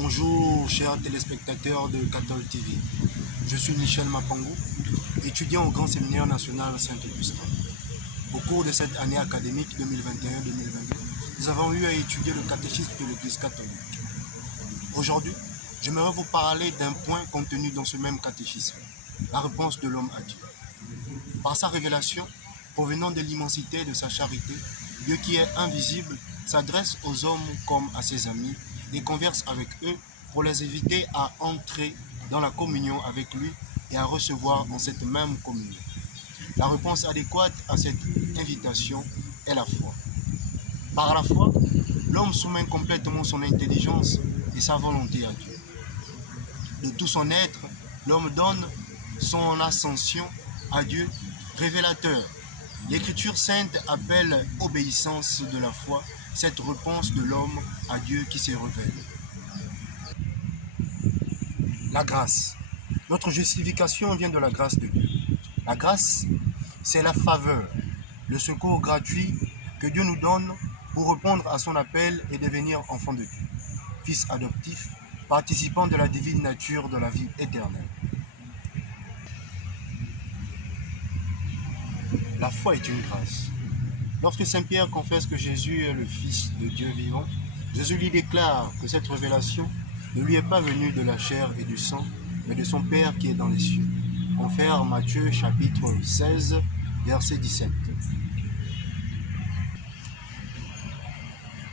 Bonjour chers téléspectateurs de Cathol TV. Je suis Michel Mapangou, étudiant au Grand Séminaire National Saint-Augustin. Au cours de cette année académique 2021-2022, nous avons eu à étudier le catéchisme de l'Église catholique. Aujourd'hui, j'aimerais vous parler d'un point contenu dans ce même catéchisme, la réponse de l'homme à Dieu. Par sa révélation, provenant de l'immensité de sa charité, Dieu qui est invisible s'adresse aux hommes comme à ses amis et converse avec eux pour les inviter à entrer dans la communion avec lui et à recevoir en cette même communion. La réponse adéquate à cette invitation est la foi. Par la foi, l'homme soumet complètement son intelligence et sa volonté à Dieu. De tout son être, l'homme donne son ascension à Dieu, révélateur. L'Écriture sainte appelle obéissance de la foi cette réponse de l'homme à Dieu qui se révèle. La grâce. Notre justification vient de la grâce de Dieu. La grâce, c'est la faveur, le secours gratuit que Dieu nous donne pour répondre à son appel et devenir enfant de Dieu, fils adoptif, participant de la divine nature de la vie éternelle. La foi est une grâce. Lorsque Saint Pierre confesse que Jésus est le Fils de Dieu vivant, Jésus lui déclare que cette révélation ne lui est pas venue de la chair et du sang, mais de son Père qui est dans les cieux. Confère Matthieu chapitre 16, verset 17.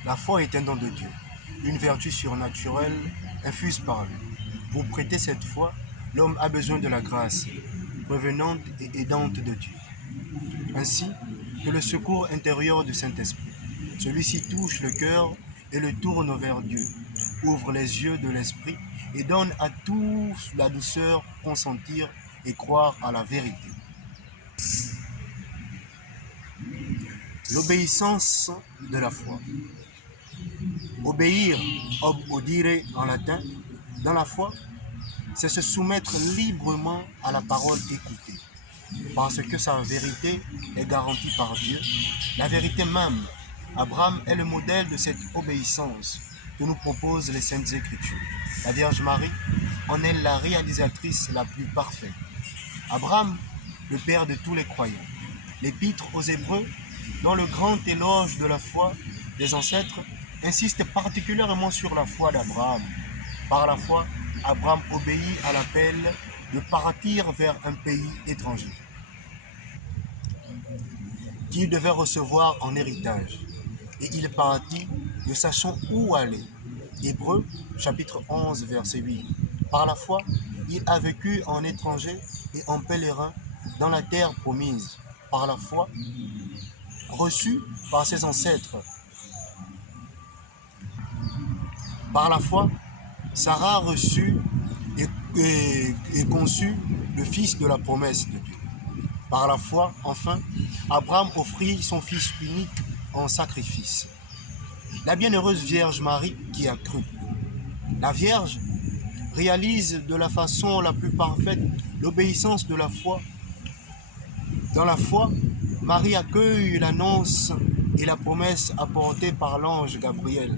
La foi est un don de Dieu, une vertu surnaturelle infuse par lui. Pour prêter cette foi, l'homme a besoin de la grâce, prévenante et aidante de Dieu, ainsi que le secours intérieur du Saint-Esprit. Celui-ci touche le cœur et le tourne vers Dieu, ouvre les yeux de l'Esprit et donne à tous la douceur, consentir et croire à la vérité. L'obéissance de la foi. Obéir, ob audire en latin, dans la foi, c'est se soumettre librement à la parole écoutée, parce que sa vérité est garantie par Dieu, la vérité même. Abraham est le modèle de cette obéissance que nous proposent les Saintes Écritures. La Vierge Marie en est la réalisatrice la plus parfaite. Abraham, le père de tous les croyants. L'Épître aux Hébreux, dans le grand éloge de la foi des ancêtres, insiste particulièrement sur la foi d'Abraham. Par la foi, Abraham obéit à l'appel de partir vers un pays étranger qu'il devait recevoir en héritage. Et il partit, ne sachant où aller. Hébreux, chapitre 11, verset 8. Par la foi, il a vécu en étranger et en pèlerin dans la terre promise. Par la foi, reçu par ses ancêtres. Par la foi, Sarah reçut et conçut le fils de la promesse de Dieu. Par la foi, enfin, Abraham offrit son fils unique en sacrifice. La bienheureuse Vierge Marie qui a cru. La Vierge réalise de la façon la plus parfaite l'obéissance de la foi. Dans la foi, Marie accueille l'annonce et la promesse apportée par l'ange Gabriel,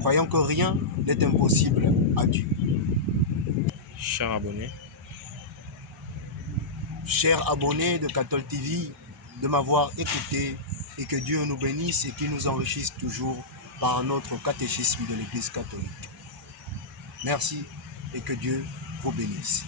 croyant que rien n'est impossible à Dieu. Chers abonnés, Chers abonnés de Cathol TV, de m'avoir écouté et que Dieu nous bénisse et qu'il nous enrichisse toujours par notre catéchisme de l'Église catholique. Merci et que Dieu vous bénisse.